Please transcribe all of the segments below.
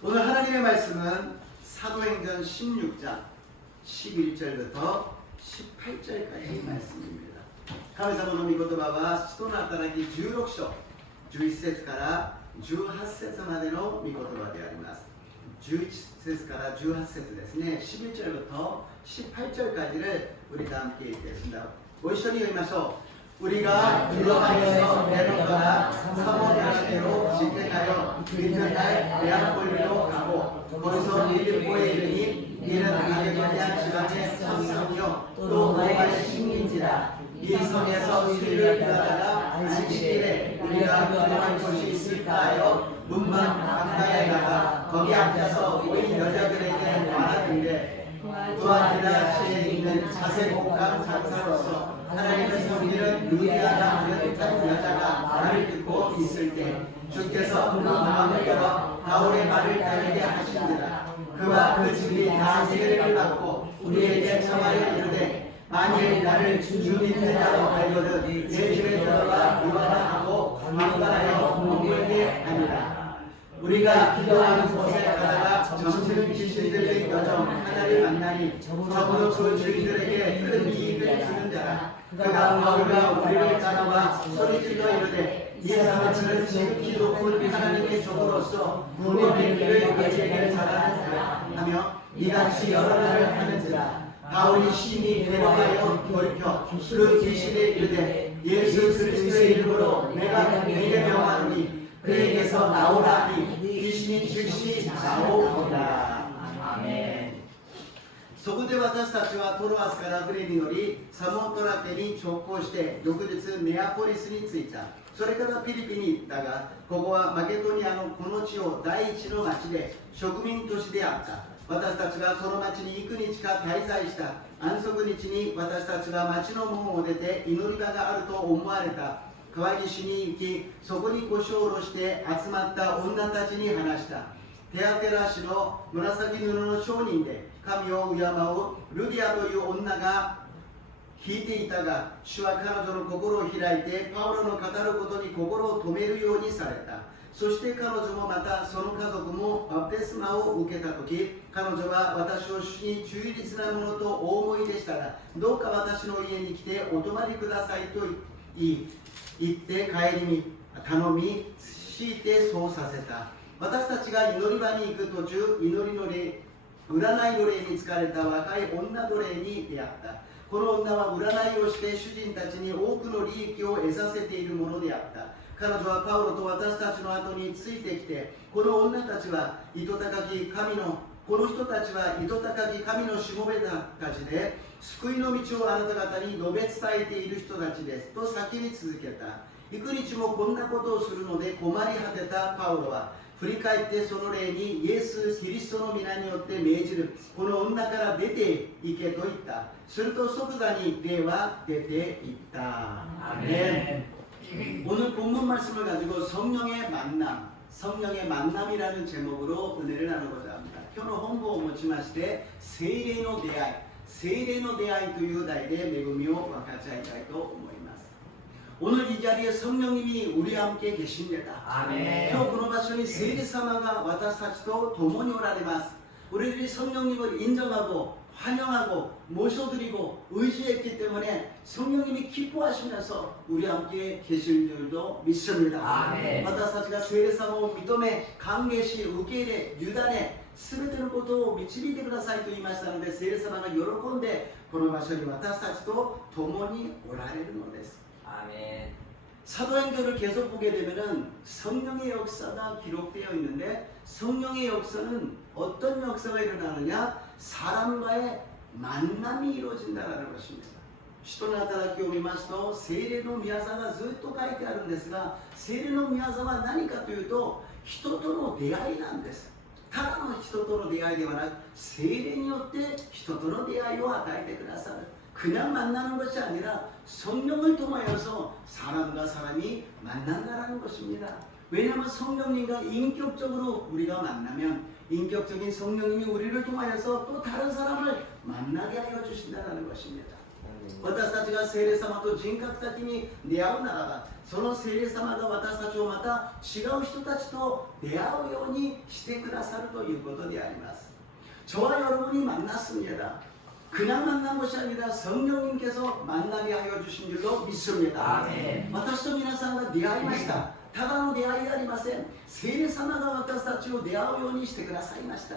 오늘 하나님의 말씀은 사도행전 16장 11절부터 18절까지의 말씀입니다. 神様の御言葉は使徒の働き16章11節から18節までの御言葉であります。11節から18節ですね。11절부터 18절까지를 우리가 함께 읽겠습니다. ご一緒に読みましょう。 우리가 빌로하에서 내려가다 사모니아시로 직행하여 이튿날 네아폴리로 가고 거기서 빌립보에 이르니 이는 마게도냐 지방의 성성이요 또 로마의 식민지라. 이 성에서 수일을 일하다가 안식일에 우리가 기도할 곳이 있을까 하여 문만 강가에 나가 거기 앉아서 모인 여자들에게 말하는데 두아디라시에 있는 자세복강 장사로서 하나님의 섬기는 루디아라 하는 한 여자가 말을 듣고 있을 때 주께서 그 마음을 열어 바울의 말을 따르게 하시니라. 그와 그 집이 다 세례를 받고 우리에게 청하여 이르되 만일 나를 주민이라고 알거든 내 집에 들어가 유하라 하고 강간하여 먹을게 아니라. 우리가 기도하는 곳에 가다가 정치는 귀신들의 여정 하나를 만나니 적어도 그 주인들에게 큰 이익을 주는 자라. 그가 바울과 우리를 따라와 소리질러 이르되 이 사람은 지극히 높은 하나님의 종으로서 우리의 길을 예지에게 잘하는 자라 하며 이같이 여러 날을 하는지라. 바울이 심히 괴로워하여 돌이켜 그 귀신에 이르되 예수 그리스도의 이름으로 내가 내게 명하노니 그에게서 나오라 하니 귀신이 즉시 나오니라. 아멘. そこで私たちはトロアスから船に乗りサモトラテに直行して翌日ネアポリスに着いた。それからフィリピに行ったがここはマケドニアのこの地を第一の町で植民都市であった。私たちがその町に幾日か滞在した。安息日に私たちは町の門を出て祈り場があると思われた川岸に行きそこに腰を下ろして集まった女たちに話した。テアテラ氏の紫布の商人で神を敬うルディアという女が聞いていたが主は彼女の心を開いてパウロの語ることに心を止めるようにされた。そして彼女もまたその家族もバプテスマを受けたとき彼女は私を主に忠実なものとお思いでしたがどうか私の家に来てお泊まりくださいと言って帰りに頼み強いてそうさせた。私たちが祈り場に行く途中祈りの霊占いの霊に疲れた若い女奴隷に出会った。この女は占いをして主人たちに多くの利益を得させているものであった。彼女はパウロと私たちの後についてきてこの女たちはこの人たちは糸高き神のしもべたちで救いの道をあなた方に述べ伝えている人たちですと叫び続けた。幾日もこんなことをするので困り果てたパウロは振り返ってその霊にイエス・キリストの皆によって命じるこの女から出て行けと言った。すると即座に霊は出て行った。오늘 본문 말씀을 가지고 성령의 만남이라는 제목으로 은혜를 나누고자 합니다. 今日の本文を持ちまして聖霊の出会いという題で恵みを分かち合いたいと思います。 오늘 이 자리에 성령님이 우리와 함께 계십니다. 아멘. 今日この場所に聖霊様が私たちと共におられます。 우리들이 성령님을 인정하고 환영하고 모셔드리고 의지했기 때문에 성령님이 기뻐하시면서 우리와 함께 계실 줄도 믿습니다. 아멘. 私たちが聖霊様を認め歓迎し受け入れ委ね全てのことを導いてくださいと言いましたので聖霊様が喜んでこの場所に私たちと共におられるのです。 아멘. 사도행전을 계속 보게 되면은 성령의 역사가 기록되어 있는데 성령의 역사는 어떤 역사가 일어나느냐? 사람과의 만남이 이루어진다는 것입니다. 使徒の働きを見ますと聖霊の御業がずっと書いてあるんですが聖霊の御業は何かというと人との出会いなんです。ただの人との出会いではなく聖霊によって人との出会いを与えてくださる。 그냥 만나는 것이 아니라 성령을 통하여서 사람과 사람이 만난다는 것입니다. 왜냐하면 성령님과 인격적으로 우리가 만나면 인격적인 성령님이 우리를 통하여서 또 다른 사람을 만나게 하여 주신다는 것입니다. 私たちが聖霊様と人格的に出会うならば、その聖霊様が私たちをまた違う人たちと出会うようにしてくださるということであります. 저와 여러분이 만났습니다. 그냥 만난 것이 아니라 성령님께서 만나게 하여 주신 줄로 믿습니다. 아멘. 私と皆さんが出会いました。ただの出会いでありません。聖霊様が私たちを出会うようにしてくださいました.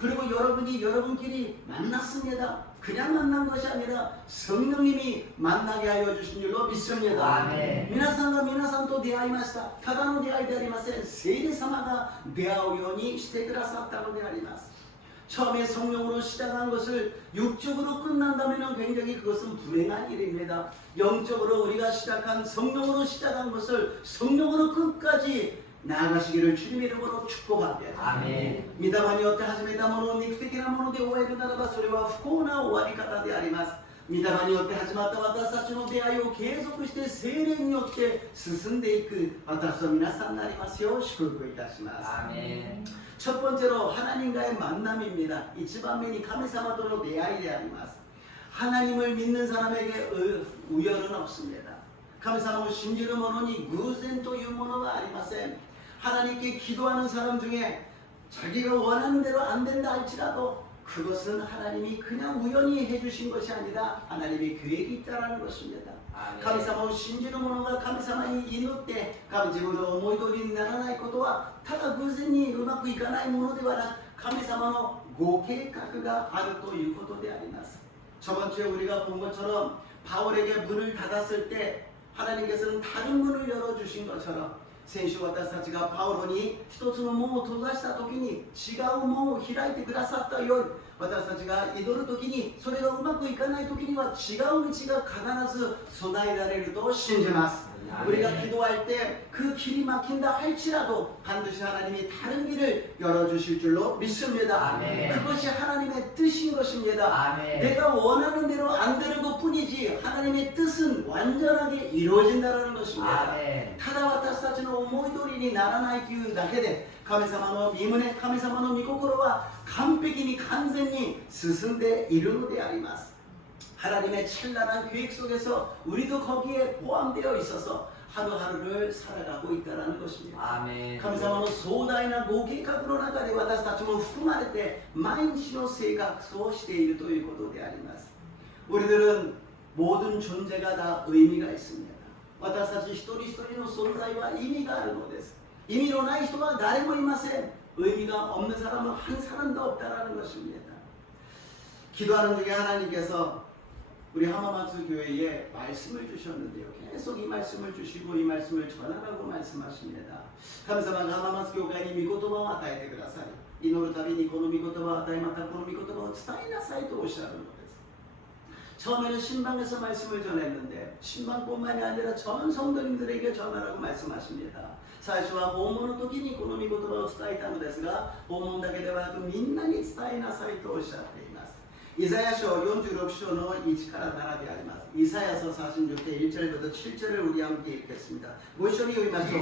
그리고 여러분이 여러분끼리 만났습니다. 그냥 만난 것이 아니라 성령님이 만나게 하여 주신 줄로 믿습니다. 아멘. 皆さんが皆さんと出会いました。ただの出会いでありません。聖霊様が出会うようにしてくださったのであります. 처음에 성령으로 시작한 것을 육적으로 끝난다면 굉장히 그것은 불행한 일입니다. 영적으로 우리가 시작한 성령으로 시작한 것을 성령으로 끝까지 나아가시기를 주님의 이름으로 축복합니다. 아멘. 御霊によって始めたものを肉的なもので終えるならばそれは不幸な終わり方であります。御霊によって始まった私たちの出会いを継続して聖霊によって進んでいく私と皆さんになりますよう祝福いたします。 아멘. 첫 번째로 하나님과의 만남입니다. 一番目に神様との出会いであります. 하나님을 믿는 사람에게 우연은 없습니다. 神様を信じる者に偶然というものはありません. 하나님께 기도하는 사람 중에 자기가 원하는 대로 안 된다 할지라도 그것은 하나님이 그냥 우연히 해주신 것이 아니라 하나님의 계획이 있다는 것입니다. 神様を信じる者が神様に祈って自分の思い通りにならないことはただ偶然にうまくいかないものではなく神様のご計画があるということであります. 저번 주에 우리가 본 것처럼 바울에게 문을 닫았을 때 하나님께서는 다른 문을 열어주신 것처럼 先週私たちがパウロに一つの門を閉ざした時に違う門を開いてくださったように私たちが祈る時にそれがうまくいかない時には違う道が必ず備えられると信じます. 우리가 기도할 때 그 길이 막힌다 할지라도 반드시 하나님이 다른 길을 열어주실 줄로 믿습니다. 아멘. 그것이 하나님의 뜻인 것입니다. 아멘. 내가 원하는 대로 안 되는 것뿐이지 하나님의 뜻은 완전하게 이루어진다는 것입니다. 아멘. ただ私たちの思い通りにならないというだけで神様の御胸、神様の御心は完璧に完全に進んでいるのであります. 하나님의 찬란한 계획 속에서 우리도 거기에 포함되어 있어서 하루하루를 살아가고 있다는 것입니다. 아멘. 神様の壮大なご計画の中で私たちも含まれて毎日の生活をしているということであります. 우리들은 모든 존재가 다 의미가 있습니다. 私たち一人一人の存在は意味があるのです. 의미のない人は誰もいません. 의미가 없는 사람은 한 사람도 없다는 것입니다. 기도하는 중에 하나님께서 우리 하마마트 교회에 말씀을 주셨는데요. 계속 이 말씀을 주시고 이 말씀을 전하라고 말씀하십니다. 神様がハママツ教会に御言葉を与えてください. 祈るたびにこの御言葉を与えまたこの御言葉を伝えなさいとおっしゃるのです. 처음에는 신방에서 말씀을 전했는데 신방뿐만이 아니라 전 성도님들에게 전하라고 말씀하십니다. 最初は訪問の時にこの御言葉を伝えたのですが訪問だけではなくみんなに伝えなさいとおっしゃっています. 이사야서 46장 1から7であります. 이사야서 46장 1절부터 7절을 우리 함께 읽겠습니다. 모셔니 읽마쇼.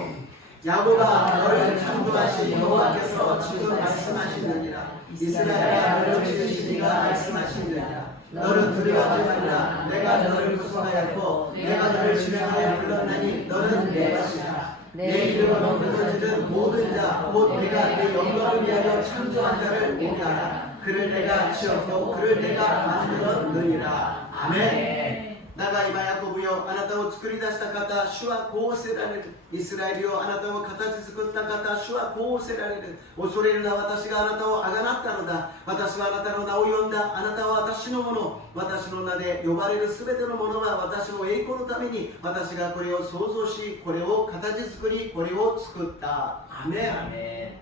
야곱아 너를 창조하신 여호와께서 지금 말씀하시느니라. 이스라엘아 너를 지으신 이가 말씀하시느니라. 너는 두려워하지 말라. 내가 너를 구속하였고 내가 너를 지명하여 불렀나니 너는 내 것이다. 내 이름으로 불러지는 모든 자 곧 내가 내 영광을 위하여 창조한 자를 보게 하라. 그를 내가 지었고 그를 내가 만들었느니라. 아멘. 長いヤコブよあなたを作り出した方主はこうせられる。イスラエルよあなたを形作った方主はこうせられる。恐れるな私があなたをあがなったのだ。私はあなたの名を呼んだ。あなたは私のもの。私の名で呼ばれるすべてのものは私の栄光のために私がこれを創造しこれを形作りこれを作った。アメン。 아멘.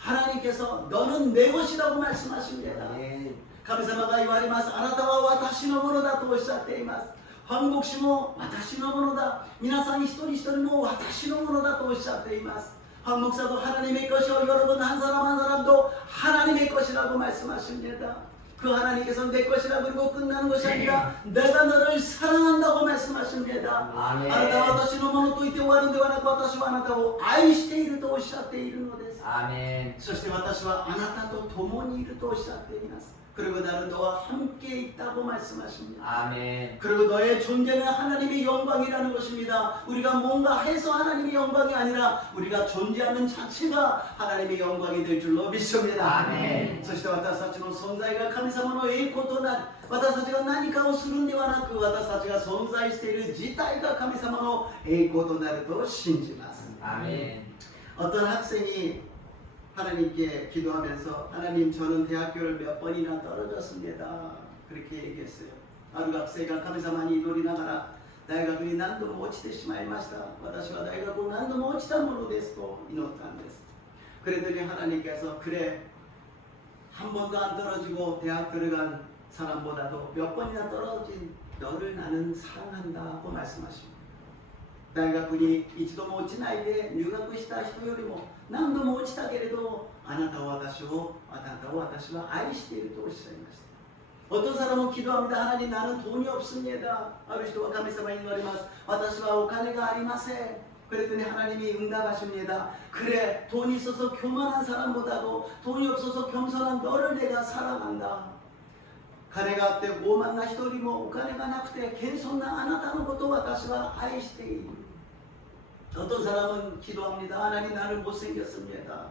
하나님께서 너는 내 것이라고 말씀하십니다. 神様が言われます。あなたは私のものだとおっしゃっています。한국시も私のものだ。皆さん一人一人も私のものだとおっしゃっています。한국사도 하나님의 것이요 여러분 한 사람 한 사람도 하나님의 것이라고 말씀하십니다. 그 하나님께서 내 것이라 그러고 끝나는 것이 아니라 내가 너를 사랑한다고 말씀하십니다. 아멘. あなたは私のものと言って終わるんではなく私はあなたを愛しているとおっしゃっているのです。 아멘. そして私はあなたと共にいるとおっしゃっています。 그리고 나는 너와 함께 있다고 말씀하십니다. 아멘. 그리고 너의 존재는 하나님의 영광이라는 것입니다. 우리가 뭔가 해서 하나님의 영광이 아니라 우리가 존재하는 자체가 하나님의 영광이 될 줄로 믿습니다. 아멘. そして私たちの存在が神様の栄光となる。私たちが何かをするんではなく、私たちが存在している自体が神様の栄光となると信じます。 아멘. 어떤 학생이 하나님께 기도하면서 하나님 저는 대학교를 몇 번이나 떨어졌습니다. 그렇게 얘기했어요.ある学生が神様に祈りながら大学に何度も落ちてしまいました。私は大学を何度も落ちたものですと祈ったんです。 그랬더니 하나님께서 그래 한 번도 안 떨어지고 대학 들어간 사람보다도 몇 번이나 떨어진 너를 나는 사랑한다고 말씀하십니다. 大学に一度も落ちないで入学した人よりも何度も落ちたけれどあなたは私は愛しているとおっしゃいました。 어떤 사람은 기도합니다. 하나님 나는 돈이 없습니다. 아르시도와 가미사마이 노리마스. 私はお金がありません. 그랬더니 하나님이 응답하십니다. 그래 돈이 있어서 교만한 사람보다도 돈이 없어서 겸손한 너를 내가 사랑한다. 金があって傲慢な人よりもお金がなくて謙遜なあなたのことを私は愛している. 어떤 사람은 기도합니다. 하나님 나를 못생겼습니다.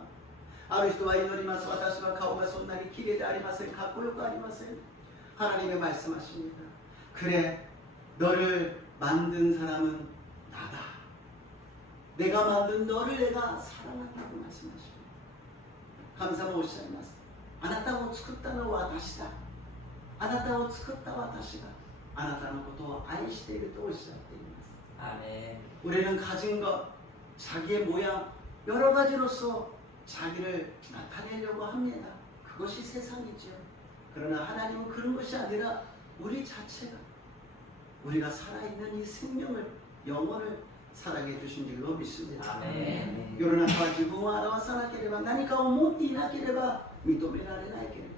아르시도와 이노리마스. 私は顔がそんなに綺麗でありません. かっこよくありません. 하나님의 말씀하십니다. 그래 너를 만든 사람은 나다. 내가 만든 너를 내가 사랑한다고 말씀하십니다. 감사모 오시자이마스. あなたを作ったのは私だ。あなたを作った私があなたのことを愛しているとおっしゃっています. 아멘. 우리는 가진 것, 자기의 모양 여러 가지로서 자기를 나타내려고 합니다. 그것이 세상이죠. 그러나 하나님은 그런 것이 아니라 우리 자체가 우리가 살아있는 이 생명을 영혼을 사랑해 주신 줄로 믿습니다. 아멘. 世の中は自分を表さなければ何かを持っていなければ認められないけれど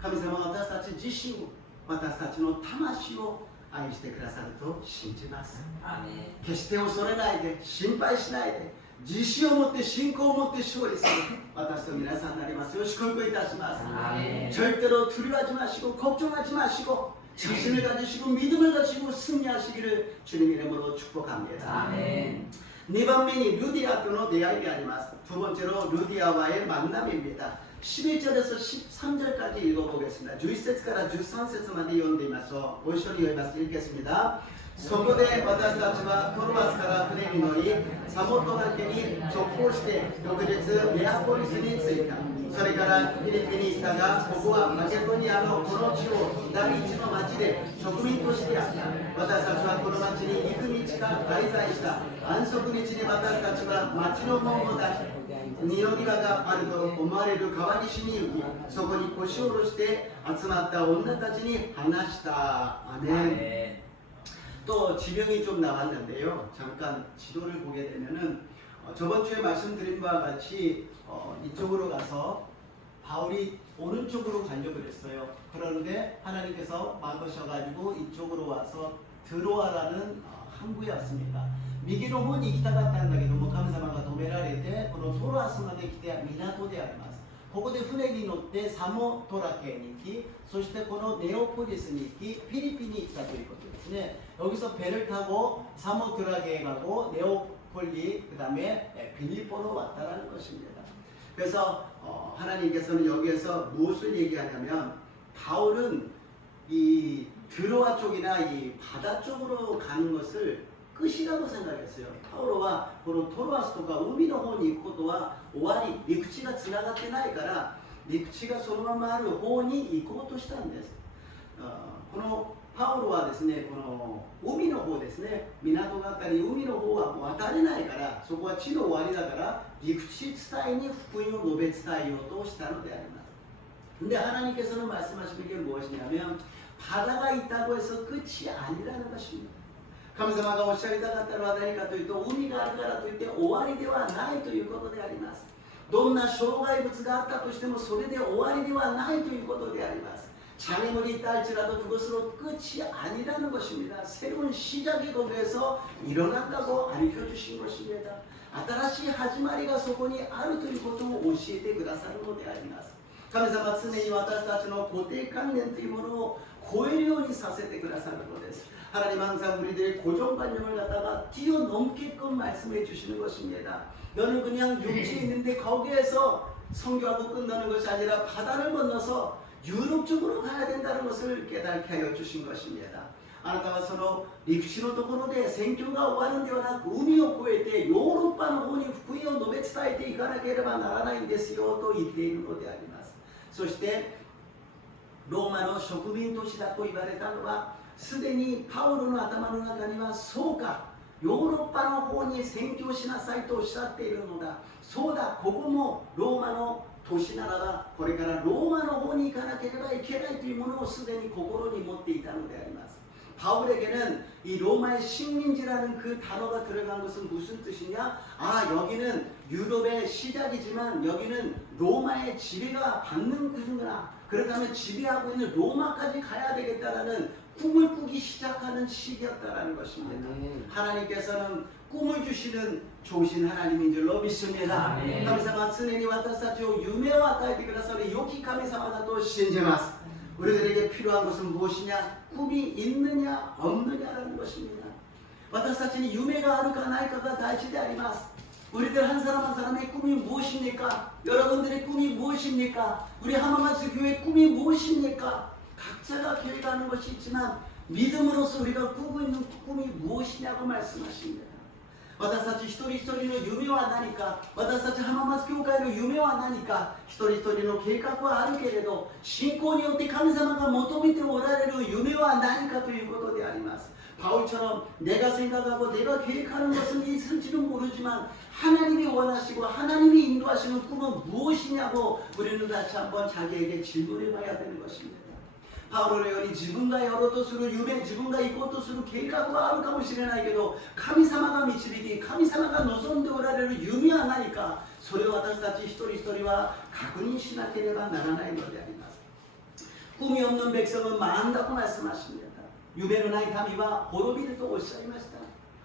神様は私たち自身を私たちの魂を愛してくださると信じます。 아멘. 決して恐れないで心配しないで自信を持って信仰を持って勝利する私と皆さんになりますよ。祝福いたします。 아멘. 절대로 두려워하지 마시고 걱정하지 마시고 자신을 가지시고 믿음을 가지고 승리하시기를 주님 이름으로 축복합니다. 아멘. 2番目にルディアとの出会いがあります。 두 번째로 루디아와의 만남입니다. 11절에서 13절까지 읽어보겠습니다. 11節から 13節まで読んでみましょう。ご一緒に読みます。읽겠습니다. そこで私たちはトロアスから船に乗りサモトラケに直行して翌日ネアポリスに着いた。それからフィリピに行ったがここはマケドニアのこの地方第一の町で植民としてあった。私たちはこの町に幾日か滞在した。安息日に私たちは町の門を出しニノリ川があると思われる川岸に行きそこに腰を下ろして集まった女たちに話した。アメン。 아멘. 또 지명이 좀 나왔는데요. 잠깐 지도를 보게 되면은 저번 주에 말씀드린 바와 같이 이쪽으로 가서 바울이 오른쪽으로 가려고 그랬어요. 그런데 하나님께서 막으셔가지고 이쪽으로 와서 드로아라는 항구에 왔습니다. 右の方に行きたかったんだけども神様が止められてこのトロアスまで来て港であります。ここで船に乗ってサモトラケに行きそしてこのネオポリスに行きフィリピに行ったということですね。 여기서 배를 타고 사모드라게에 가고 네오폴리 그 다음에 빌립보로 왔다라는 것입니다. 그래서 하나님께서는 여기에서 무엇을 얘기하냐면 바울은 이 드로아 쪽이나 이 바다 쪽으로 가는 것을 끝이라고 생각했어요. 파울로와このトロアスとか海の方に行くことは終わり、陸地がつながってないから陸地がそのままある方に行こうとしたんです。このパウロはですね、この海の方ですね、港があったり海の方は渡れないからそこは地の終わりだから陸地伝えに福音を述べ伝えようとしたのであります。근데 하나님께서는 말씀하시는 게 무엇이냐면 바다가 있다고 해서 끝이 아니라는 것입니다. 神様がおっしゃりたかったのは何かというと海があるからといって終わりではないということであります。どんな障害物があったとしてもそれで終わりではないということであります。 장애물이 있다 할지라도 그것으로 끝이 아니라는 것입니다. 새로운 시작이 거기에서 일어난다고 알려 주신 것입니다. 新しい始まりがそこにあるということを教えてくださるのであります。神様は常に私たちの固定観念というものを超えるようにさせてくださるのです. 하나님 항상 우리들의 고정관념을 갖다가 뛰어넘게끔 말씀해 주시는 것입니다. 너는 그냥 육지에 있는데 거기에서 선교하고 끝나는 것이 아니라 바다를 건너서 유럽 쪽으로 가야 된다는 것을 깨닫게 하여 주신 것입니다. あなたはその陸地のところで宣教が終わるんではなく、海を越えてヨーロッパの方に福音を述べ伝えていかなければならないんですよと言っているのであります。そしてローマの植民都市だと言われたのは、すでにパウロの頭の中には、そうか、ヨーロッパの方に宣教しなさいとおっしゃっているのだ、そうだ、ここもローマの都市ならばこれからローマの方に行かなければいけないというものをすでに心に持っていたのであります。 바울에게는 이 로마의 식민지라는 그 단어가 들어간 것은 무슨 뜻이냐? 아, 여기는 유럽의 시작이지만 여기는 로마의 지배가 받는 곳이구나. 그렇다면 지배하고 있는 로마까지 가야 되겠다라는 꿈을 꾸기 시작하는 시기였다라는 것입니다. 하나님께서는 꿈을 주시는 좋으신 하나님인 줄로 믿습니다. 神様は常に私たちを夢を与えてくださる良き神様だと信じます. 우리들에게 필요한 것은 무엇이냐? 꿈이 있느냐 없느냐라는 것입니다. 私たちに夢があるかないかが大事であります. 우리들 한 사람 한 사람의 꿈이 무엇입니까? 여러분들의 꿈이 무엇입니까? 우리 하마마스 교회의 꿈이 무엇입니까? 각자가 계획하는 것이 있지만 믿음으로서 우리가 꾸고 있는 꿈이 무엇이냐고 말씀하십니다. 私たち一人一人の夢は何か、私たち浜松教会の夢は何か、一人一人の計画はあるけれど、信仰によって神様が求めておられる夢は何かということであります。 바울처럼 내가 생각하고 내가 계획하는 것은 있을지는 모르지만 하나님이 원하시고 하나님이 인도하시는 꿈은 무엇이냐고 우리는 다시 한번 자기에게 질문해 봐야 되는 것입니다. パウロのように自分がやろうとする夢、自分が行こうとする計画はあるかもしれないけど、神様が導き、神様が望んでおられる夢は何か、それを私たち一人一人は確認しなければならないのであります。 꿈이 없는 백성은 망한다고 말씀하십니다. 유배의 나이 다미와 호로비를 또 오시하였다.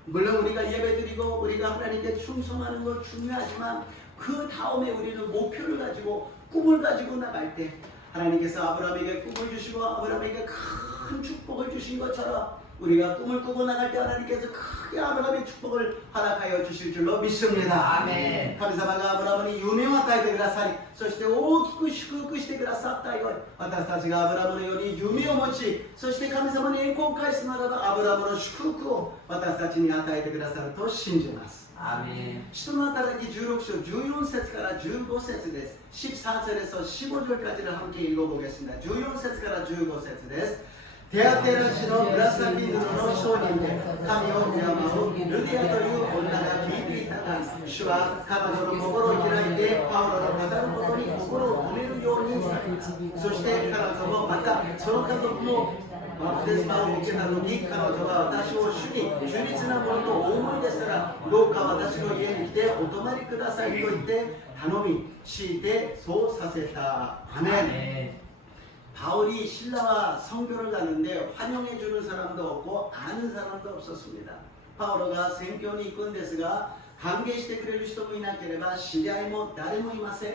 물론 우리가 예배드리고 우리가 하나님께 충성하는 것 중요하지만 그 다음에 우리는 목표를 가지고 꿈을 가지고 나갈 때 하나님께서 아브라함에게 꿈을 주시고 아브라함에게 큰 축복을 주신 것처럼 우리가 꿈을 꾸고 나갈 때 하나님께서 크게 아브라함의 축복을 허락하여 주실 줄로 믿습니다. 아멘. 神様がアブラハムに夢を与えてくださり、そして大きく祝福してくださったように、私たちがアブラハムのように夢を持ち、そして神様に栄光を返すならばアブラハムの祝福を私たちに与えてくださると信じます。 아멘. 使徒の働き16章14節から15節です。 14절에서 15절까지를 함께 읽어보겠습니다. 14節から15節です。 데아테라시노 브라사키 누르노 쇼닌데 카미오 미야마오 루디아토유 온나가 깊이 있다가 슈와 카바노로 고고로 기라이데 파우로로 바다를 보더니 고고로 보내는 요원이 소시테 카라토모 마타 소노카토모 です。を受けた時、彼女は私を主に忠実なものとお思いでしたら、どうか私の家に来てお泊まりくださいと言って頼み、強いてそうさせた。アメン。 바울이 신라와 성교를 가는데 환영해 주는 사람도 없고 아는 사람도 없었습니다. 바울가宣教に行くんですが歓迎してくれる人もいなければ知り合いも誰もいません。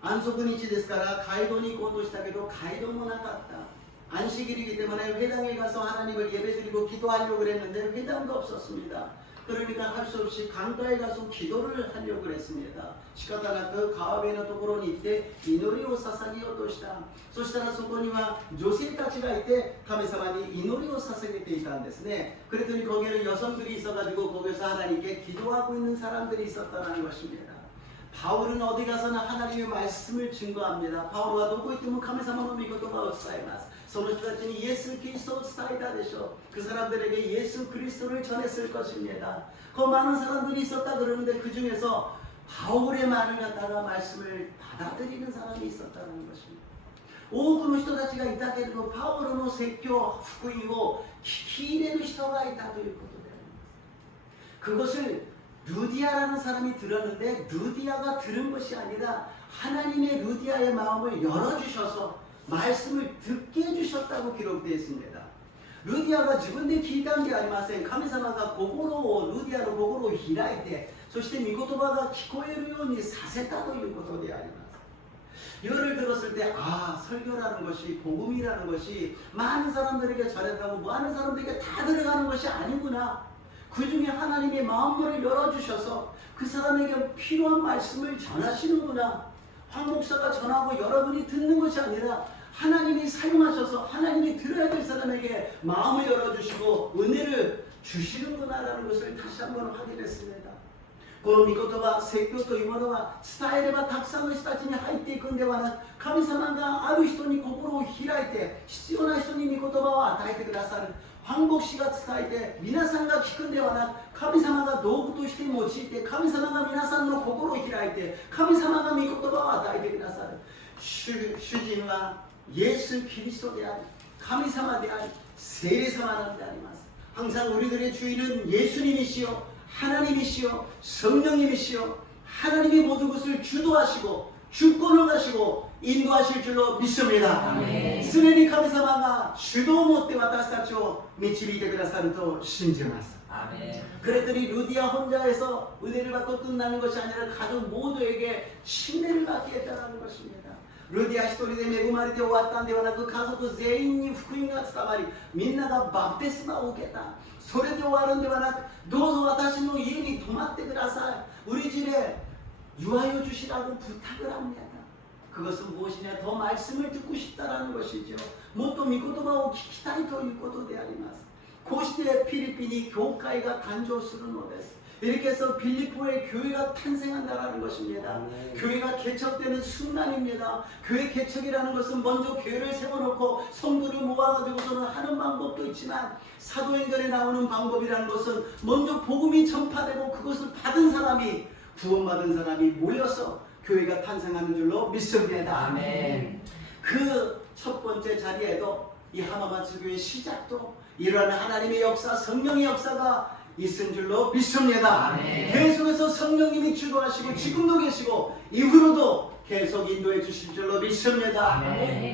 安息日ですから街道に行こうとしたけど街道もなかった。 안식일이기 때문에 회당에 가서 하나님을 예배드리고 기도하려고 그랬는데 회당도 없었습니다. 그러니까 할 수 없이 강가에 가서 기도를 하려고 그랬습니다. 시카타나 그 가와베의 도코로に行って 祈りを捧げようとした。そしたらそこには女性たちがいて神様に祈りを捧げていたんですね. 그랬더니 거기에는 여성들이 있어가지고 거기서 하나님께 기도하고 있는 사람들이 있었다는 것입니다. 바울은 어디 가서나 하나님의 말씀을 증거합니다. 바울과 누구 있으면 카메사마노 미고토가 오사이마스. その人たちにイエス・キリストを伝えたでしょう. 그 사람들에게 예수 그리스도를 전했을 것입니다. 그 많은 사람들이 있었다 그러는데 그 중에서 바울의 말을 갖다가 말씀을 받아들이는 사람이 있었다는 것입니다. 多くの人たちがいたけれどパウロの説教福音を聞き入れる人がいたということであります. 그것을 루디아라는 사람이 들었는데 루디아가 들은 것이 아니라 하나님의 루디아의 마음을 열어주셔서 말씀을 듣게 해주셨다고 기록되어 있습니다. 루디아가 自分で聞いたんではありません。神様が心をルディアの心を開いて、そして御言葉が聞こえるようにさせたということであります。 이거를 들었을 때 설교라는 것이 복음이라는 것이 많은 사람들에게 전했다고 많은 사람들에게 다 들어가는 것이 아니구나. 그 중에 하나님의 마음문을 열어주셔서 그 사람에게 필요한 말씀을 전하시는구나. 황 목사가 전하고 여러분이 듣는 것이 아니라 하나님이 사용하셔서 하나님이 들어야 될 사람에게 마음을 열어주시고 은혜를 주시는구나라는 것을 다시 한번 확인했습니다. この御言葉、説教というものは伝えればたくさんの人たちに入っていくんではなく、神様がある人に心を開いて必要な人に御言葉を与えてくださる。反牧師が伝えて皆さんが聞くんではなく、神様が道具として用いて神様が皆さんの心を開いて神様が御言葉を与えてくださる。主人はイエス・キリストであり神様であり聖霊様なのであります。 항상 우리들의 주인은 예수님이시요 하나님이시요 성령님이시요 하나님이 모든 것을 주도하시고 주권을 가시고 인도하실 줄로 믿습니다. 常に神様が主導を持って私たちを導いてくださると信じます. 그랬더니 루디아 혼자에서 은혜를 받고 끝나는 것이 아니라 가족 모두에게 신뢰를 받게 했다는 것입니다. 루디아 一人で恵まれて終わったんではなく、家族全員に福音が伝わり、みんながバプテスマを受けた。それで終わるんではなく、どうぞ私の家に泊まってください. 우리 집에 유하여 주시라고 부탁을 합니다. 그것은 무엇이냐? 더 말씀을 듣고 싶다라는 것이죠. もっと御言葉を聞きたいということであります。こうしてフィリピンに教会が誕生するのです。 이렇게 해서 빌립보에 교회가 탄생한다는 것입니다. 교회가 개척되는 순간입니다. 교회 개척이라는 것은 먼저 교회를 세워놓고 성도를 모아가지고서는 하는 방법도 있지만 사도행전에 나오는 방법이라는 것은 먼저 복음이 전파되고 그것을 받은 사람이 구원받은 사람이 모여서 교회가 탄생하는 줄로 믿습니다. 아멘. 그 첫 번째 자리에도 이 하마마츠 교회의 시작도 이러한 하나님의 역사, 성령의 역사가 있은 줄로 믿습니다. 계속해서 성령님이 주도하시고 지금도 계시고 이후로도 계속 인도해 주실 줄로 믿습니다.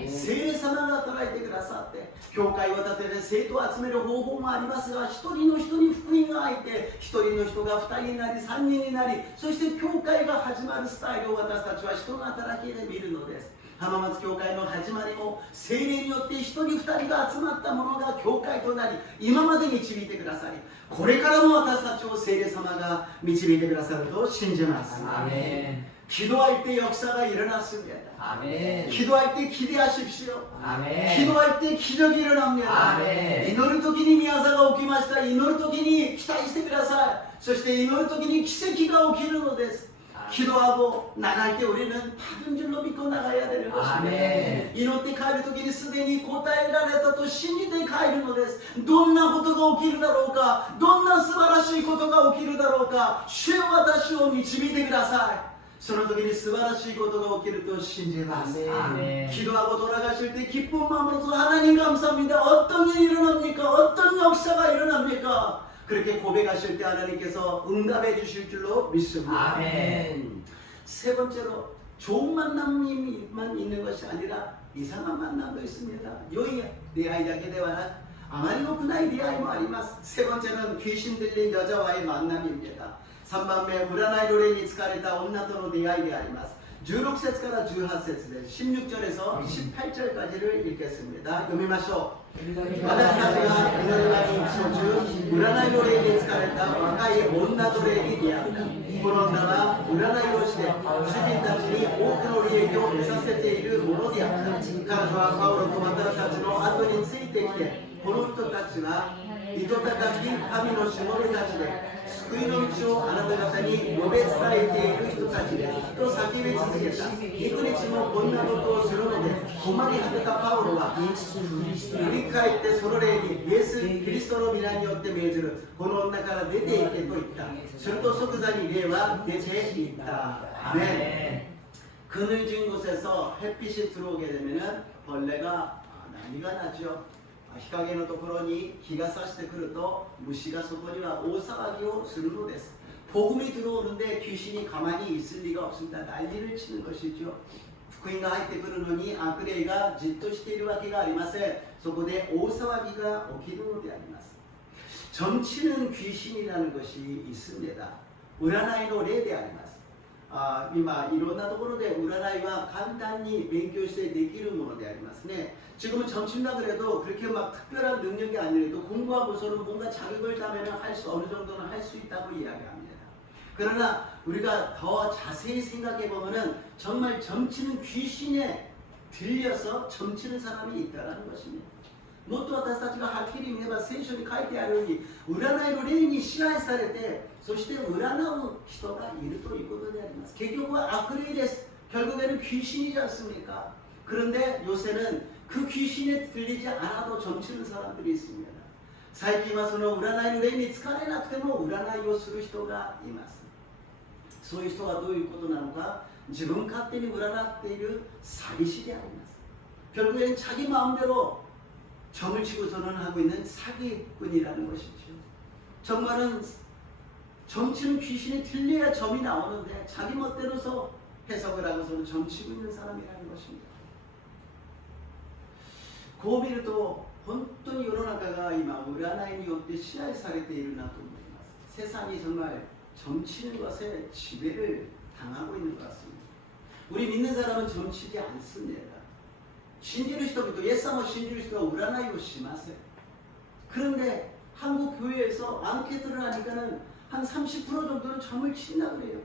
聖霊様が働いてくださって教会を建てて生徒を集める方法もありますが、一人の人に福音が入って一人の人が二人になり三人になり、そして教会が始まるスタイルを私たちは人の働きで見るのです。 浜松教会の始まりも聖霊によって一人二人が集まったものが教会となり今まで導いてくださりこれからも私たちを聖霊様が導いてくださると信じます。 기도할 때 역사가 일어났습니다. 아멘. 기도할 때 기대하십시오. 아멘. 기도할 때 기적이 일어납니다. 아멘. 祈る時に宮座が起きました。祈る時に期待してください。そして祈る時に奇跡が起きるのです。 기도하고 나갈 때 우리는 받은 줄로 믿고 나가야 되는 것입니다. 이럴 때帰る時にすでに答えられたと信じて帰るのです。どんなことが起きるだろうか、どんな素晴らしいことが起きるだろうか、主よ私を導いてください。 その時に素晴らしいことが起きると信じます. 기도하고 돌아가실 때 기쁜 마음으로 하나님 감사합니다. 어떤 일이 일어납니까? 어떤 역사가 일어납니까? 그렇게 고백하실 때 하나님께서 응답해 주실 줄로 믿습니다. 아멘. 세 번째로 좋은 만남만 있는 것이 아니라 이상한 만남도 있습니다. 요이 내 아이에게 대화는 아마리 높은出会いもあります. 세 번째는 귀신 들린 여자와의 만남입니다. 3番目、占いの霊に疲れた女との出会いであります. 16節から18節です. 16절에서 18절까지를 읽겠습니다. 読みましょう. 私たちが祈り場に行く途中、占いの霊に疲れた若い女の霊に出会った。この女は占いをして主人たちに多くの利益を得させているものであった。彼女はパウロと私たちの後についてきて、この人たちは糸高き神のしもべたちで救いの道をあなた方に述べ伝えている人たちですと叫び続けた。幾日もこんなことをするので困り果てたパウロは振り返ってその霊にイエス・キリストの皆によって命ずる。この女から出て行けと言った。すると即座に霊は出て行った。アメン. 그늘진 곳에서 햇빛이 들어오게 되면 벌레가 난리가 나죠. 日陰のところに日が差してくると虫がそこには大騒ぎをするのです. 복음이 들어오는데 귀신이 가만히 있을 리가 없습니다. 난리를 치는 것이죠.福音が入ってくるのに悪霊がじっとしているわけがありません. そこで大騒ぎが起きるのであります. 점치는 귀신이라는 것이 있습니다. 占いの霊であります.今いろんなところで占いは簡単に勉強してできるものでありますね. 지금은 점친다 그래도 그렇게 막 특별한 능력이 아니라도 공부하고서는 뭔가 자격을 따면 할 수 어느 정도는 할 수 있다고 이야기합니다. 그러나 우리가 더 자세히 생각해 보면은 정말 점치는 귀신에 들려서 점치는 사람이 있다라는 것입니다. もっと私たちがはっきり見れば聖書に書いてあるように占いの霊に支配されてそして占う人がいるということであります. 결국은 악霊です. 결국에는 귀신이지 않습니까? 그런데 요새는 그 귀신에 들리지 않아도 점치는 사람들이 있습니다. 最近はその占いの霊に疲れなくても占いをする人がいます. そういう人はどういうことなのか? 自分勝手に占っている詐欺師であります. 결국에는 자기 마음대로 점을 치고서는 하고 있는 사기꾼이라는 것이죠. 정말은 점치는 귀신이 들려야 점이 나오는데 자기 멋대로서 해석을 하고서는 점치고 있는 사람이라는 것입니다. こう見ると本当に世の中が今占いによって支配されているなと思います. 세상이 정말 점치는 것에 지배를 당하고 있는 것 같습니다. 우리 믿는 사람은 점치지 않습니다. 信じる人々、イエス様を信じる人は占いをしません. 그런데 한국 교회에서 앙케이트를 하니까는 한 30% 정도는 점을 친다 그래요.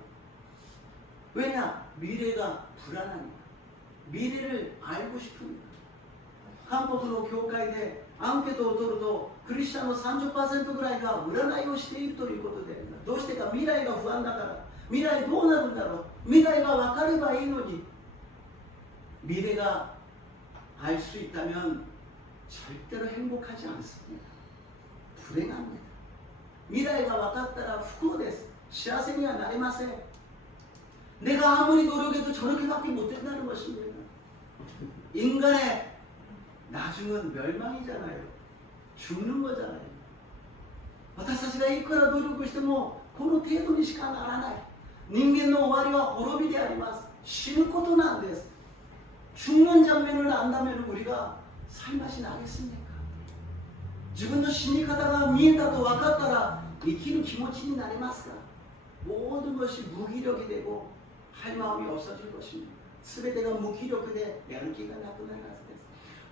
왜냐? 미래가 불안하니까. 미래를 알고 싶으니까. 韓国の教会でアンケートを取るとクリスチャンの 30% ぐらいが占いをしているということで、どうしてか未来が不安だから未来どうなるんだろう未来が分かればいいのに 미래가 알 수 있다면 절대로 행복하지 않습니다. 불행합니다. 미래가 分かったら不幸です. 幸せにはなりません. 내가 아무리 노력해도 저렇게밖에 못 된다는 것입니다. 인간의 나중은 멸망이잖아요. 죽는 거잖아요. 私たちがいくら努力してもこの程度にしかならない。人間の終わりは滅びであります。死ぬことなんです。 죽는 장면을 안다면 우리가 살맛이 나겠습니까? 自分の死に方が見えたと分かったら生きる気持ちになりますか? 모든 것이 무기력이 되고 할 마음이 없어질 것입니다. 全てが無気力でやる気がなくなるはずです.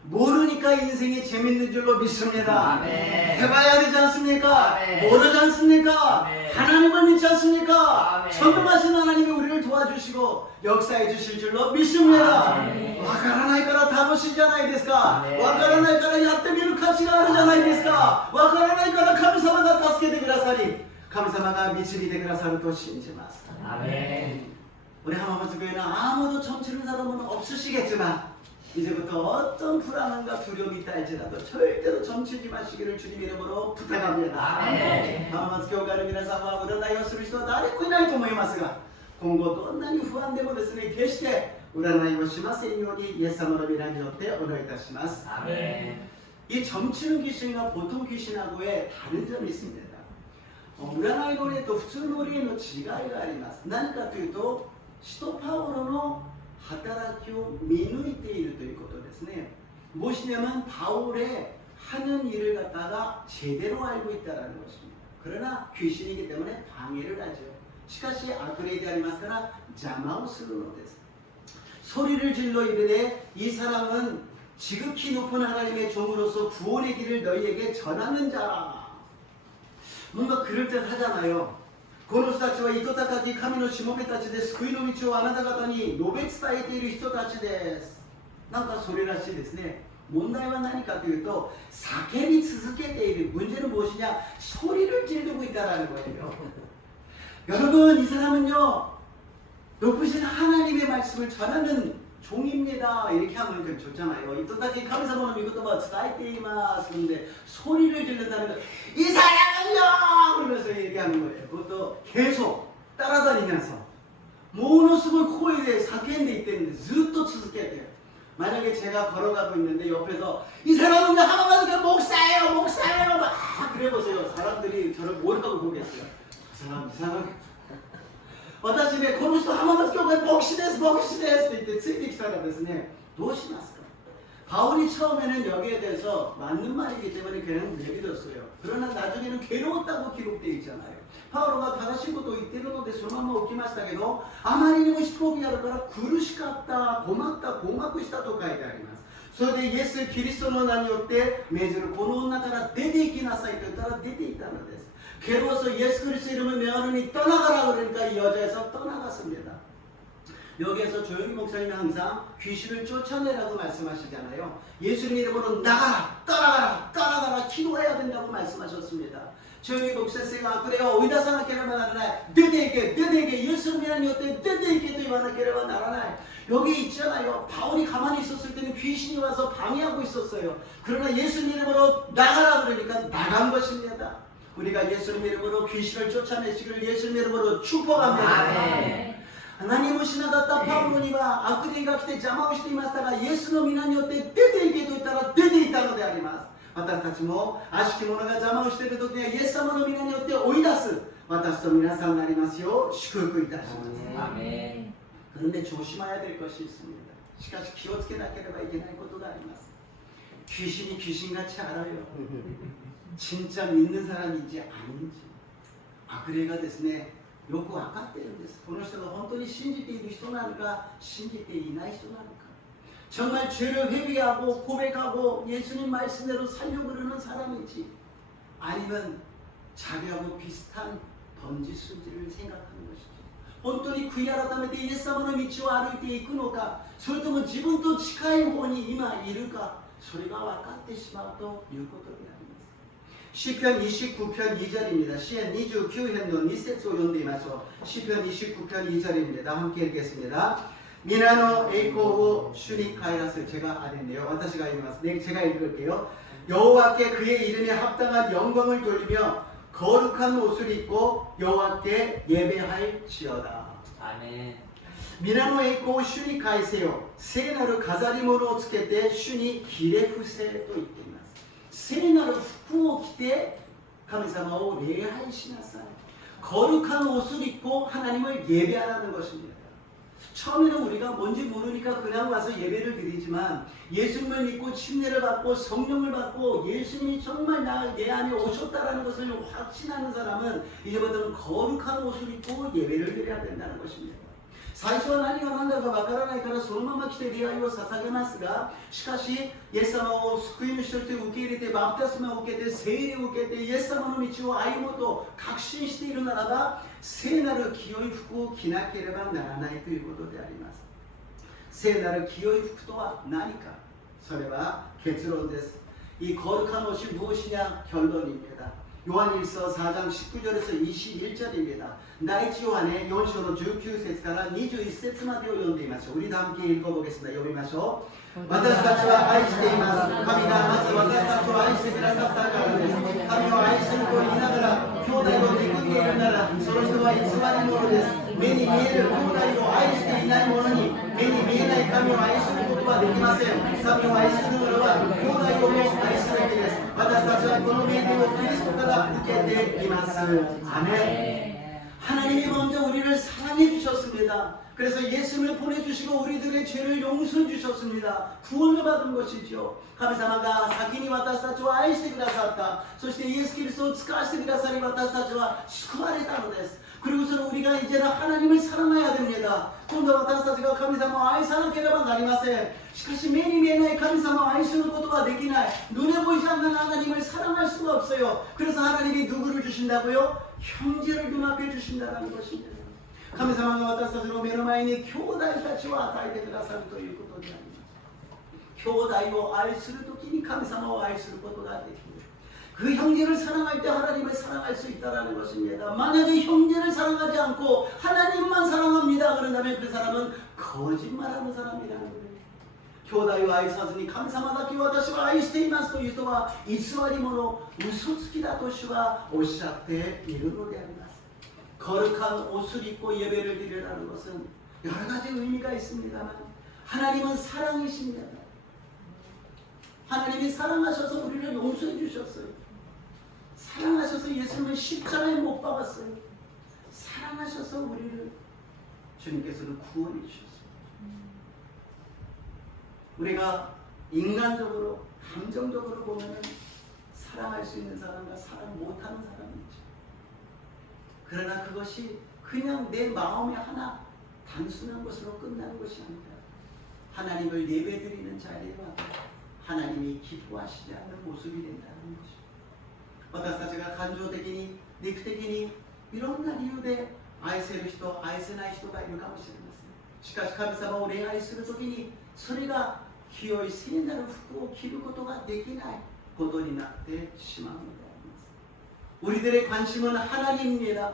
모르니까 인생이 재밌는 줄로 믿습니다. 아멘. 해봐야 되지 않습니까? 아멘. 모르지 않습니까? 아멘. 하나님을 믿지 않습니까? 전능하신 하나님이 우리를 도와주시고 역사해 주실 줄로 믿습니다. 와카라나이から楽しいじゃないですか. 와카라나이からやってみる価値があるじゃないですか. 와카라나이から神様が助けてくださり神様が導いてくださると信じます. 아멘. 우리 하마마스 교회는 아무도 점치는 사람은 없으시겠지만 이제부터 어떤 불안함과 두려움이 있다 할지라도 절대로 점치지 마시기를 주님 이름으로 부탁합니다. 하마마스 교회의皆さんは占いをする人は誰もいないと思いますが今後どんなに不安でもですね決して占いをしませんようにイエス様の皆によってお願いいたします. 이 점치는 귀신과 보통 귀신하고의 다른 점이 있습니다. 占いの霊と普通の霊の違いがあります. 何かというと使徒パウロの働きを見抜いているということですね. 무엇이냐면 바울의 하는 일을 갖다가 제대로 알고 있다는 것입니다. 그러나 귀신이기 때문에 방해를 하죠. しかし悪霊でありますから邪魔をするのです. 소리를 질러 이르되 이 사람은 지극히 높은 하나님의 종으로서 구원의 길을 너희에게 전하는 자라. 뭔가 그럴듯하잖아요. この人たちは糸高き神のしもべたちです。救いの道をあなた方に述べ伝えている人たちです。なんかそれらしいですね。問題は何かというと叫び続けている. 문제는 무엇이냐? 소리를 지르고 있다라는 거예요. 여러분 이 사람은요 높으신 하나님의 말씀을 전하는 종입니다. 이렇게 하면 좀 좋잖아요. 이토다키 카미사모는 이것도 스타이테이마스 그런데 소리를 지른다는 거. 이 사람은요! 그러면서 얘기하는 거예요. 그것도 계속 따라다니면서 모노스고 코에 사케인데 있대는데 ずっと続けて 만약에 제가 걸어가고 있는데 옆에서 이 사람은 하마마스가 목사예요 목사예요 막 그래보세요. 사람들이 저를 뭐라고 보겠어요. 그 사람 이상하게 私ね、この人浜松教会牧師ですって言ってついてきたらですね、どうしますか? 바울이 처음에는 여기에 대해서 맞는 말이기 때문에 그냥 내믿었어요. 그러나 나중에는 괴로웠다고 기록되어 있잖아요. パウロが正しいことを言っているのでそのまま起きましたけど、あまりにもしつこくやるから苦しかった、困った、困惑したと書いてあります。それでイエス・キリストの名によって命ずるこの女から出て行きなさいと言ったら出て行ったのです。괴로워서 예수 그리스도 이름을 명하노니 떠나가라 그러니까 이 여자에서 떠나갔습니다. 여기에서 조용히 목사님이 항상 귀신을 쫓아내라고 말씀하시잖아요. 예수님 이름으로 나가라, 떠나가라, 떠나가라 기도해야 된다고 말씀하셨습니다. 조용히 목사님가 그래요. 오이다 생각해라면 나라나이 되게 예수님 이름이 어때 되게 또 이만하게라면 나라나이. 여기 있잖아요. 바울이 가만히 있었을 때는 귀신이 와서 방해하고 있었어요. 그러나 예수님 이름으로 나가라 그러니까 나간 것입니다. 우리가 예수님 이름으로 귀신을 쫓아내시기를 예수님 이름으로 축복합니다. 何もしなかったパウロには悪霊が来て邪魔をしていましたが、イエスの皆によって出て行けと言ったら出ていたのであります。私たちも悪しき者が邪魔をしている時にはイエス様の皆によって追い出す私と皆さんになりますよう祝福いたします。 그런데 조심해야 될 것이 있습니다. しかし気をつけなければいけないことがあります。 귀신이 귀신같이 알아요. 진짜 믿는 사람인지 아닌지. 悪霊がですね、よく分かってるんです。この人が本当に信じている人なのか信じていない人なのか。 정말 죄를 회개하고 고백하고 예수님 말씀대로 살려고 그러는 사람인지 아니면 자기하고 비슷한 번지수지를 생각하는 것이죠. 本当に悔い改めてイエス様の道を歩いていくのか、それとも自分と近い方に今いるか、それが分かってしまうということであります。 시편 29편 2절입니다. 시편 29편 2節を読んでみましょう. 시편 29편 2절입니다. 함께 읽겠습니다. 미나노 에이코우 슈니카이라스. 제가 안 했네요. 私が읽ます. 네, 제가 읽을게요. 여호와께 그의 이름에 합당한 영광을 돌리며 거룩한 옷을 입고 여호와께 예배할지어다. 아멘. 미나노 에이코우 슈니카이세요. 세나를 가자리모로 つけて主にひれ伏せと言っています。 聖なる服を着て神様を礼拝しなさい. 거룩한 옷을 입고 하나님을 예배하라는 것입니다. 처음에는 우리가 뭔지 모르니까 그냥 와서 예배를 드리지만 예수님을 믿고 침례를 받고 성령을 받고 예수님이 정말 내 안에 오셨다라는 것을 확신하는 사람은 이제부터는 거룩한 옷을 입고 예배를 드려야 된다는 것입니다. 最初は何が何だかわからないからそのまま来て礼拝を捧げますが、しかしイエス様を救い主として受け入れてバプテスマを受けて聖霊を受けてイエス様の道を歩もうと確信しているならば、聖なる清い服を着なければならないということであります。聖なる清い服とは何か、それは結論です。이 거룩한 옷이 무엇이냐 결론입니다. 요한일서 4장 19절에서 21절입니다. 나이치 요한의 요한쇼로 19節から 21節までを読んでみましょう. 우리 다 함께 읽어보겠습니다. 読みましょう. 私たちは愛しています。神がまず私たちを愛してくださったからです。神を愛すると言いながら兄弟を憎んでいるならその人は偽り者です。目に見える兄弟を愛していない者に目に見えない神を愛することはできません。神を愛する者は兄弟をも愛すべきです。私たちはこの命令をキリストから受けています。アメン。 하나님이 먼저 우리를 사랑해 주셨습니다. 그래서 예수님을 보내주시고 우리들의 죄를 용서해 주셨습니다. 구원을 받은 것이죠. 神様が先に私たちを愛してくださった。そしてイエス・キリストを使わせてくださり私たちは救われたのです。 그리고서는 우리가 이제는 하나님을 사랑해야 됩니다. 今度は私たちが神様を愛さなければなりません。しかし目に見えない神様を愛することはできない。 눈에 보이지 않는 하나님을 사랑할 수가 없어요. 그래서 하나님이 누구를 주신다고요? 형제를 눈앞에 주신다는 것입니다. 神様が私たちの目の前に兄弟たちを与えてくださるということであります。兄弟を愛するときに神様を愛することができる。 그 형제를 사랑할 때 하나님을 사랑할 수 있다는 것입니다. 만약에 형제를 사랑하지 않고 하나님만 사랑합니다. 그런다면 그 사람은 거짓말하는 사람이라는 거예요. 兄弟を愛さずに神様だけ私は愛していますという人は偽り者、嘘つきだと主はおっしゃっているのであります。 거룩한 옷을 입고 예배를 드리라는 것은 여러 가지 의미가 있습니다만 하나님은 사랑이십니다. 하나님이 사랑하셔서 우리를 용서해 주셨어요. 사랑하셔서 예수님을 십자가에 못 박았어요. 사랑하셔서 우리를 주님께서는 구원해 주셨어요. 우리가 인간적으로 감정적으로 보면은 사랑할 수 있는 사람과 사랑 못하는 사람이 있죠. 그러나 그것이 그냥 내 마음의 하나 단순한 것으로 끝나는 것이 아니라 하나님을 예배드리는 자리에 와서 하나님이 기뻐하시지 않는 모습이 된다는 것이죠. 私たちが感情的に肉的にいろんな理由で愛せる人、愛せない人がいるかもしれません。しかし神様を礼拝するときにそれが清い聖なる服を着ることができないことになってしまうのであります。 우리들의 관심은 하나님입니다.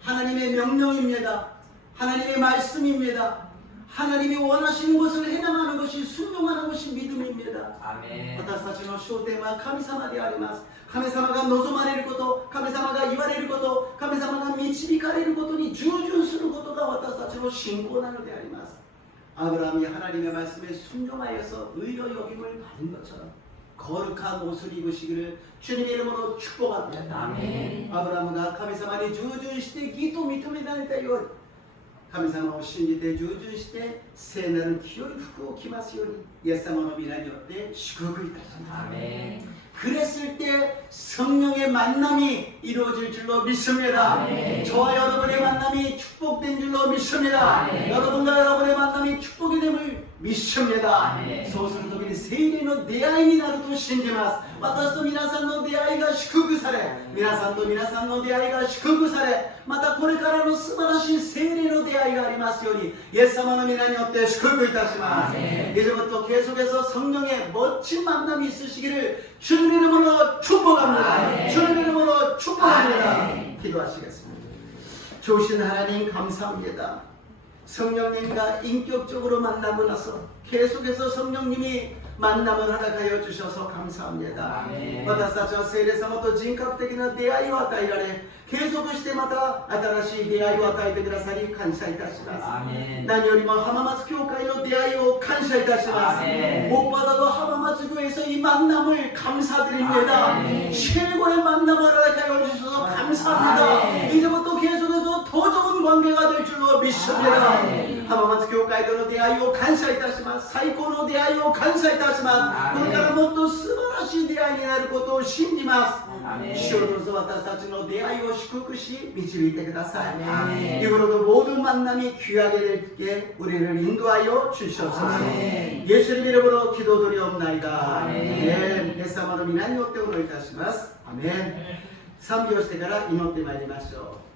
하나님의 명령입니다. 하나님의 말씀입니다. 하나님이 원하시는 것을 해나가는 것이 순종하는 것이 믿음입니다. 아멘. 私たちの焦点は神様であります。神様が望まれること、神様が言われること、神様が導かれることに従順することが私たちの信仰なのであります。 아브라함이 하나님의 말씀에 순종하여서 의로 여김을 받은 것처럼 거룩한 옷을 입으시기를 주님의 이름으로 축복합니다. 아멘. 아브라함은神様に従順して義と認められたように神様を信じて従順して聖なる清い服を着ますようにイエス様の皆によって祝福いたします。 아멘. 그랬을 때 성령의 만남이 이루어질 줄로 믿습니다. 아멘. 저와 여러분의 만남이 축복된 줄로 믿습니다. 아멘. 여러분과 여러분의 만남이 축복이 됨을 믿습니다. 아멘. そうするときに聖霊の出会いになると信じます。私と皆さんの出会いが祝福され、皆さんと皆さんの出会いが祝福され、またこれからの素晴らしい聖霊の出会いがありますようにイエス様の皆によって祝福いたします。 이제부터 계속해서 성령의 멋진 만남이 있으시기를 주님의 이름으로 축복합니다. 주님의 이름으로 축복합니다. 기도하시겠습니다. 좋으신 하나님 감사합니다. 성령님과 인격적으로 만나고 나서 계속해서 성령님이 만남을 허락하여 주셔서 감사합니다. 私たちは聖霊様と人格的な出会いを与えられ継続してまた新しい出会いを与えてくださり感謝いたします。何よりも浜松教会の出会いを感謝いたします。 무엇보다도浜松교회에서 이 만남을 감사드립니다. 최고의 만남을 허락하여 주셔서 감사합니다. 이제부터 계속해서 더 좋은 관계가 될 줄로 믿습니다.浜松教会との出会いを感謝いたします。最高の出会いを感謝いたします。これからもっと素晴らしい出会いになることを信じます。主よどうぞ私たちの出会いを祝福し導いてください。이후로도 모든 만남이 귀하게 되게 우리를 인도하여 주시옵소서. 예수님 이름으로 기도드리옵나이다. 아멘. イエス様の皆によってお祈りいたします。アメン。賛美をしてから祈ってまいりましょう。